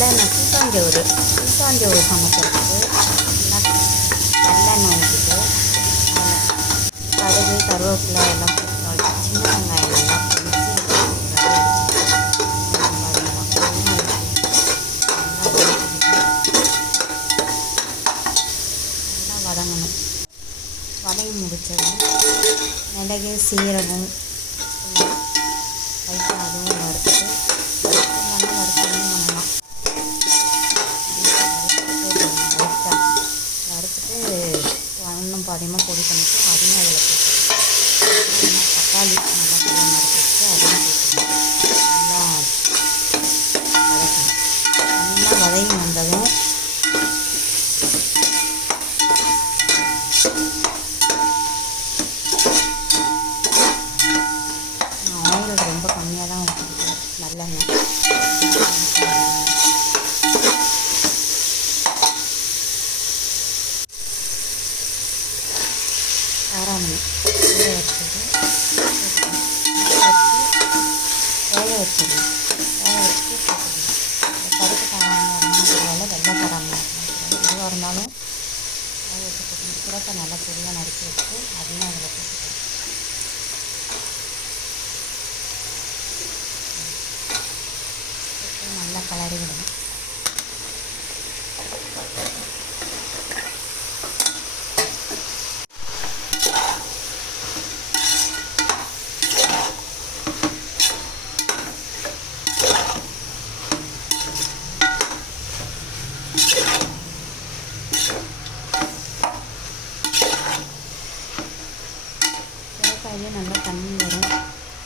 நல்லெண்ணெய் கூட்டாஞ்சோறு சமைக்கிறதுக்கு நல்லெண்ணெய் ஊற்றிட்டு அதில் கடுகு கருவேப்பிலை எல்லாம் போட்டு தாளிச்சு சின்ன வெங்காயம் நல்லா வதங்கணும். வதங்கி முடித்ததும் மிளகு சீரகம் லைட்டாக அதுவும் வறுத்துட்டு நல்லா வறுக்கணும் பண்ணலாம். வறுத்துட்டு இன்னும் பாதியமாக பொடி பண்ணிவிட்டு அதையும் அதில் போட்டு தக்காளி நல்லா பொடி நறுக்கி வச்சு அதையும் போட்டுக்கணும். நல்லா வதக்கணும். நல்லா வதங்கி வந்ததும் ஆயில் ரொம்ப கம்மியாக தான் ஊற்றிக்கிட்டேன். நல்லெண்ணெய் காராமணி ஊற வச்சுட்டு வேக வச்சிடணும். வேக வச்சுட்டு போட்டுக்கணும். பருப்பு காராமணி வரணும் வெள்ளை காராமணி வரணும் எதுவாக இருந்தாலும் வேக வச்சு போட்டுக்கணும். சுரக்காய் நல்லா பொடியாக நறுக்கி வச்சு அதையும் அதில் போட்டுக்கணும். நல்லா கலரி விடணும். சுரக்காயிலே நல்லா தண்ணி வரும்.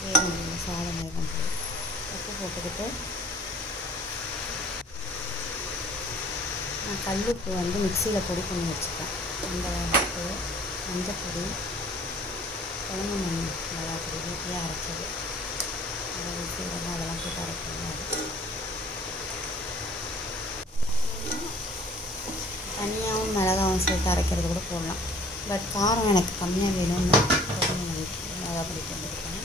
வேகணும் சாதம் வேகம் போது உப்பு போட்டுக்கிட்டு நான் கல்லுப்பு மிக்சியில் பொடி பண்ணி வச்சுப்பேன். அந்த உப்பு மஞ்சப்பொடி குழம்பு மிளகாப்பொடி வீட்டிலே அரைச்சது அதாவது சீரகம் அதெல்லாம் போட்டு அரைக்கணும். தனியாகவும் மிளகாவும் சேர்த்து அரைக்கிறது கூட போடலாம். பட் காரம் எனக்கு கம்மியாக வேணும்னு மிளகாப்பொடி போட்டுருக்கேன்.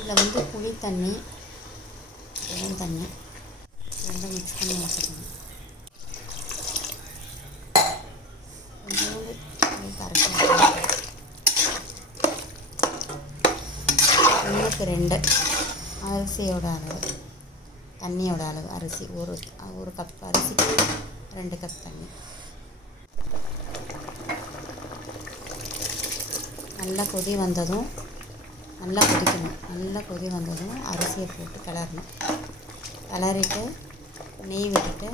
இதில் புளி தண்ணி வெறும் தண்ணி ரெண்டும் மிக்ஸ் பண்ணி வச்சுக்கணும். கொஞ்சோண்டு கரைச்சி 1:2 அரிசியோட அளவு தண்ணியோட அளவு அரிசி ஒரு கப் அரிசிக்கு 2 கப் தண்ணி. நல்லா கொதி வந்ததும் நல்லா கொதிக்கணும். நல்லா கொதி வந்ததும் அரிசியை போட்டு கிளறணும். கிளறிட்டு நெய் விட்டுட்டு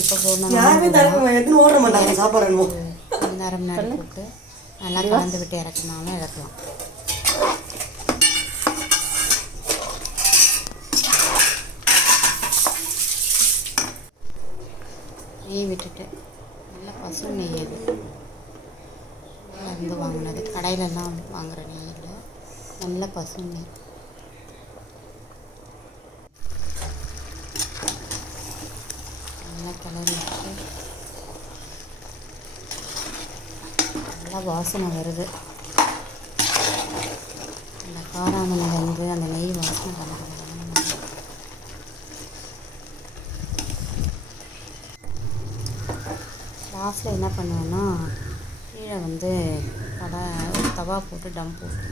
இப்போ போடணும். 1/2 மணி நேரம் போட்டு நல்லா கலந்து விட்டு இறக்கினாலும் இறக்கலாம். நெய் விட்டுட்டு நல்லா பசு நெய் அது வாங்கினது கடையிலலாம் வாங்குகிற நெய்யில் நல்ல பசு நெய் நல்லா கிளறி விட்டு நல்லா வாசனை வருது. அந்த காராமணி அந்த நெய் வாசனை கலந்து லாஸ்ட்டில் என்ன பண்ணுவேன்னா கீழே தவா போட்டு டம் போட்டு